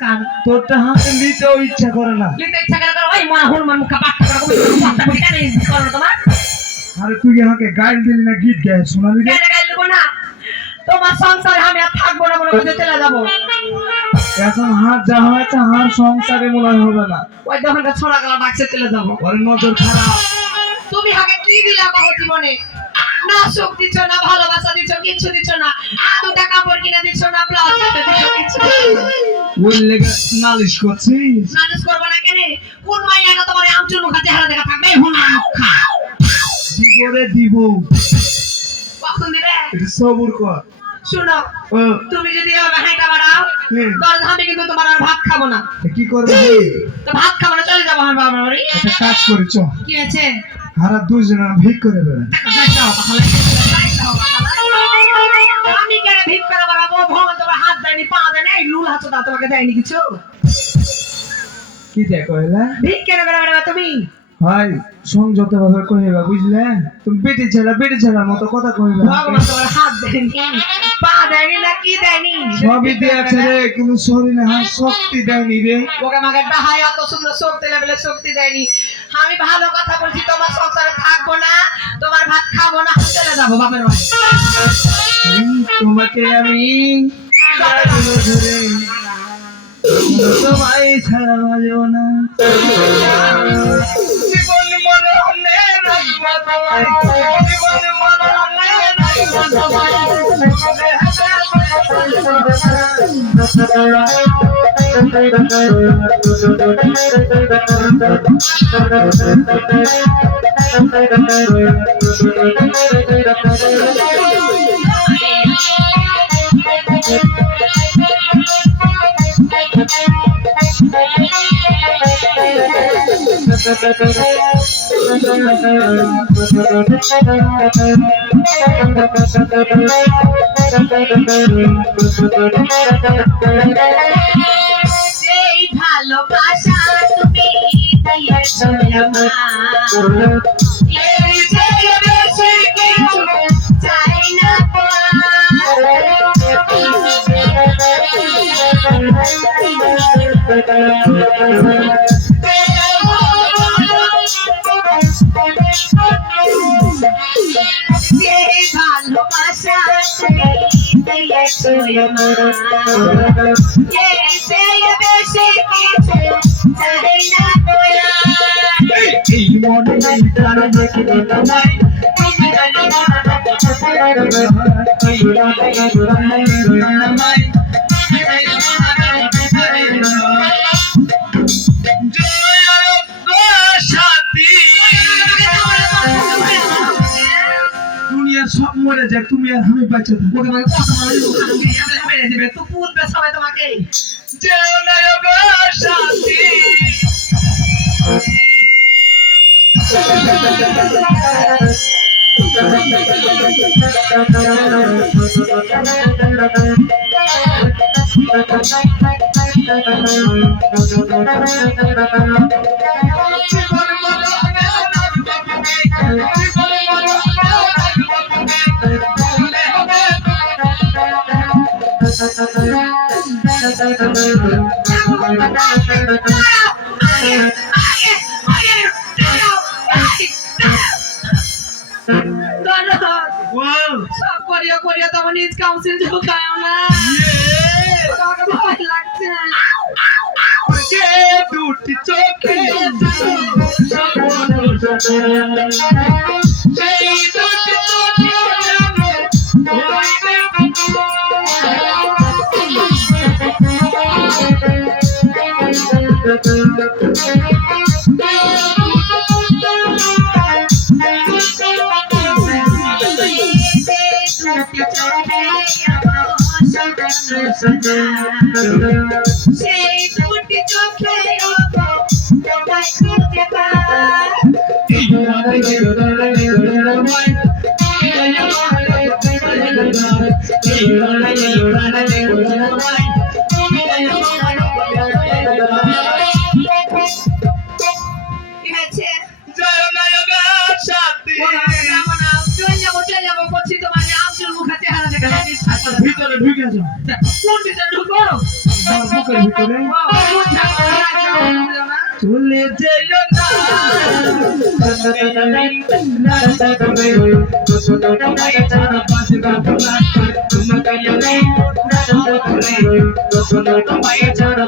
কার তোরটা হাতে নিতেও ইচ্ছা করে না। লিতে ইচ্ছা করে ওই মা হনুমান মুখা বাট্টা করে কথা বলি কেন করো তোমার? আরে তুই আমাকে গাইল দিলি না গীত গায়ে শোনাবি না? কেন গাইল দেবো না? তোমার সংসারে আমি আর থাকবো না মনে করতে চলে যাবো। এখন হাত যা হয়েছে হার সংসারে মনে হয় হবে না। ওই দোকানটা ছোড়া গলা ডাকছে চলে যাবো। ওর নজর খারাপ। তুমি আগে কি দিলা বাবা জীবনে? না সুখ দিচ্ছ না ভালোবাসা দিচ্ছ কিছু দিচ্ছ না। দুটা কাপড় কিনে দিচ্ছ না ব্লাউজ কিনে দিচ্ছ কিছু দিচ্ছ না। ওই লেগে নালিশ করছিস? নালিশ করবো না কেন? কোন মাইয়া না তোমার আমচুর মুখা চেহারা দেখা থাকবে হনুমান মুখা? জীবনে দিব। কখন দিবে? একটু সবুর কর। শুনো ও তুমি যদি এভাবে হাঁটা বাড়াও তাহলে আমি কিন্তু তোমার আর ভাত খাবো না। কি করবি? তো ভাত খাবো না চলে যাবো আমার বাবার বাড়ি। একটা কাজ করি চ। কি আছে? হারা দুইজন ভিক করে বেড়াই। আমি কেন ভিক করে বেড়াবো? ভগবান তোমার হাত দেয়নি পা দেয়নি এই লুল হাত তোমাকে দেয়নি কিছু। কি দেখো এলা? ভিক কেন করে বেড়াবে তুমি? ভাই সংযত ভাবে কহিবা বুঝলে? তুমি বেটি ছেলার মতো কথা কহিবা। ভগবান তোমার হাত দেয়নি পা দেয়নি না কি দেয়নি? সবই দিয়েছে রে কিন্তু শরীরে হাত শক্তি দেয়নি রে। ওকে আমাকে ডাহাই অত সুন্দর শক্তি লেভেলে শক্তি দেয়নি। আমি ভালো কথা বলছি তোমার সংসারে থাকবো না তোমার ভাত খাবো না চলে যাবো বাপের বাড়ি। তোমাকে আমি ধরে তোমায় ছাড়া বাজবো না। জীবন মরণে রাখবো তোমায়, জীবন মরণে রাখবো তোমায়। সেই ভালোবাসা তুমি দিয়েছো আমার, এই যে বেশি কিছু চাই না সেই ভালোবাসা তুমি দিয়েছো আমার, এই যে বেশি কিছু চাই না এই মনে প্রাণ দেখে তোমায় দুনিয়ার সব মরে যাক তুমি আর আমি বাঁচে থাকবো। তো পুতবে সবাই তোমাকে। শান্তি সব করিয়া করিয়া তোমার নিজ কাউন্সিল ঢুকায় না আমাকে ভয় লাগছে। দুটি চোখে সেই দুটি সেই দুটি চোখে তোমায় খুঁজে পাই। কি হয়েছে? চলে যাবো করছি তোমার আমচুর মুখা চেহারা দেখে ভিতরে ঢুকে যাও। কোন ভিতরে ঢুকবো? আমার বুকের ভিতরে চলে যেও না তোমায় ছাড়া বাঁচবা না তোমায় ছাড়া